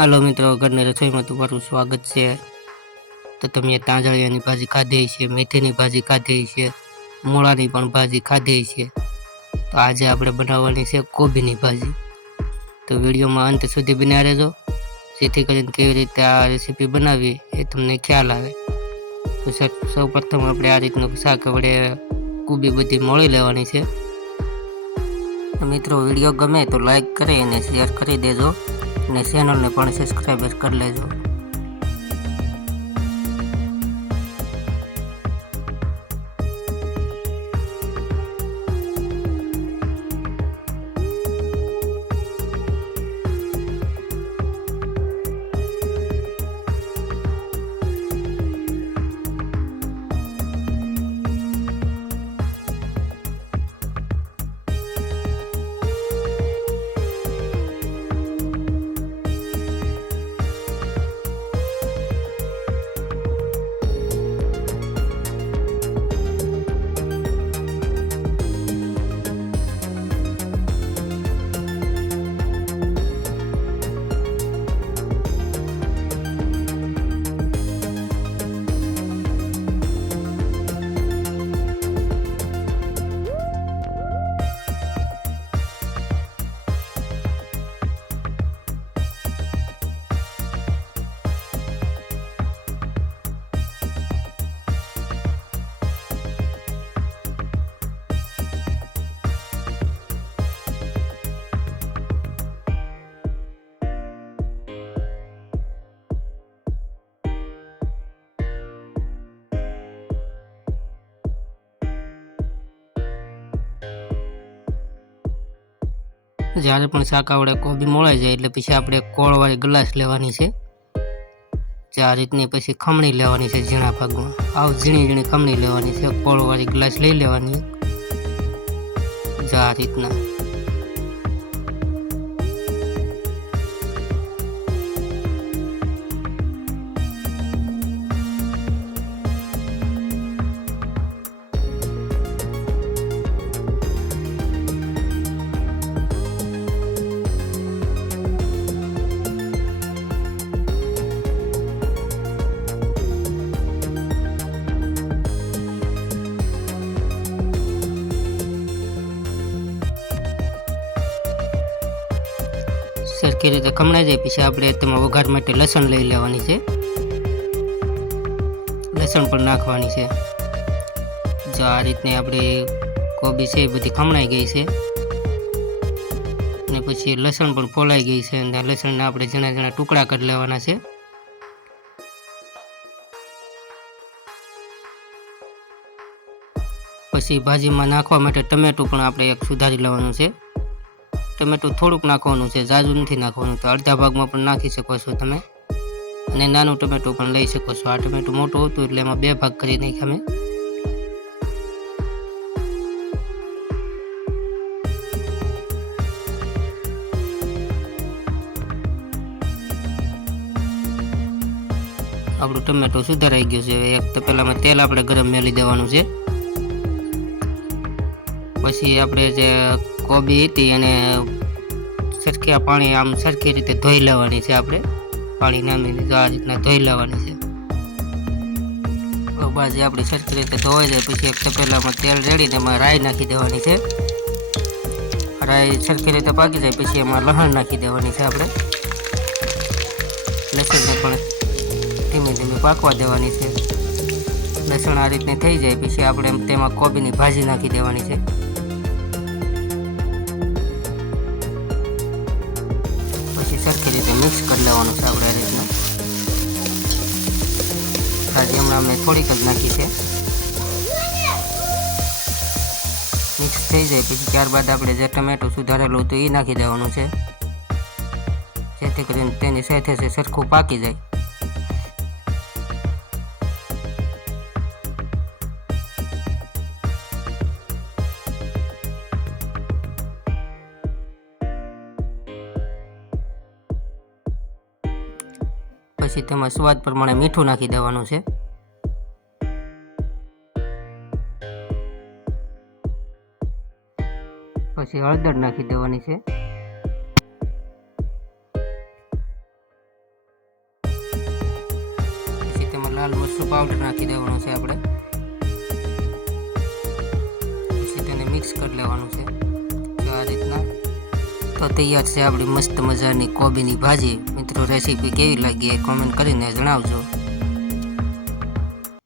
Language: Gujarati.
હાલો મિત્રો, ઘરની રસોઈમાં તમારું સ્વાગત છે। તો તમે તાંજળિયાની ભાજી ખાધી છે, મેથીની ભાજી ખાધી છે, મૂળાની પણ ભાજી ખાધી છે। તો આજે આપણે બનાવવાની છે કોબીની ભાજી। તો વિડીયોમાં અંત સુધી બન્યા રહેજો, જેથી કરીને કેવી રીતે આ રેસીપી બનાવવી એ તમને ખ્યાલ આવે। તો સૌ પ્રથમ આપણે આ રીતનું શાક વડે કોબી બધી મોળી લેવાની છે। મિત્રો, વિડીયો ગમે તો લાઈક કરી અને શેર કરી દેજો અને ચેનલને પણ સબસ્ક્રાઈબ કરી લેજો। જ્યારે પણ શાક આવડે કોબી મોળાઈ જાય એટલે પછી આપણે કોળવાળી ગ્લાસ લેવાની છે। જે આ રીતની પછી ખમણી લેવાની છે, ઝીણા ભાગમાં આવ ઝીણી ઝીણી ખમણી લેવાની છે। કોળવાળી ગ્લાસ લઈ લેવાની જે આ રીતના। સરખી રીતે ખમણાઈ જાય પછી આપણે તેમાં વઘાર માટે લસણ લઈ લેવાની છે, લસણ પણ નાખવાની છે। જો આ રીતની આપણી કોબી છે એ બધી ખમણાઈ ગઈ છે અને પછી લસણ પણ ફોલાઈ ગઈ છે અને લસણના આપણે ઝીણા ઝીણા ટુકડા કરી લેવાના છે। પછી ભાજીમાં નાખવા માટે ટમેટું પણ આપણે એક સુધારી લેવાનું છે। ટમેટું થોડુંક નાખવાનું છે, ઝાઝું નથી નાખવાનું। તો અડધા ભાગમાં પણ નાખી શકો છો તમે, અને નાનું ટમેટું પણ લઈ શકો છો। આ ટમેટું મોટું હતું એટલે એમાં 2 ભાગ કરી નાખ્યા મેં। આપણું ટમેટું સુધારાઈ ગયું છે। એક તપેલામાં તેલ આપણે ગરમ મેલી દેવાનું છે। પછી આપણે જે કોબી હતી એને સરખી પાણી આમ સરખી રીતે ધોઈ લેવાની છે। આપણે પાણી નામીને આ રીતના ધોઈ લેવાની છે। ભાજી આપણી સરખી રીતે ધોવાઈ જાય પછી એક તપેલામાં તેલ રેડીને એમાં રાઈ નાખી દેવાની છે। રાઈ સરખી રીતે પાકી જાય પછી એમાં લસણ નાખી દેવાની છે। આપણે લસણને પણ ધીમે ધીમે પાકવા દેવાની છે। લસણ આ રીતની થઈ જાય પછી આપણે તેમાં કોબીની ભાજી નાખી દેવાની છે। સરખી રીતે મિક્સ કરી લેવાનું છે આપણે આ રીતના। ભાજી હમણાં મેં થોડીક જ નાખી છે। મિક્સ થઈ જાય પછી ત્યારબાદ આપણે જે ટમેટું સુધારેલું હતું એ નાખી દેવાનું છે, જેથી કરીને તેની સાથે સરખું પાકી જાય। પછી તેમાં સ્વાદ પ્રમાણે મીઠું નાખી દેવાનું છે। પછી હળદર નાખી દેવાની છે। લાલ મરચું પાવડર નાખી દેવાનું છે આપણે, પછી તેને મિક્સ કરી લેવાનું છે આ રીતના. તો તૈયાર છે આપણી મસ્ત મજાની કોબીની ભાજી. મિત્રો રેસીપી કેવી લાગી એ કોમેન્ટ કરીને જણાવજો.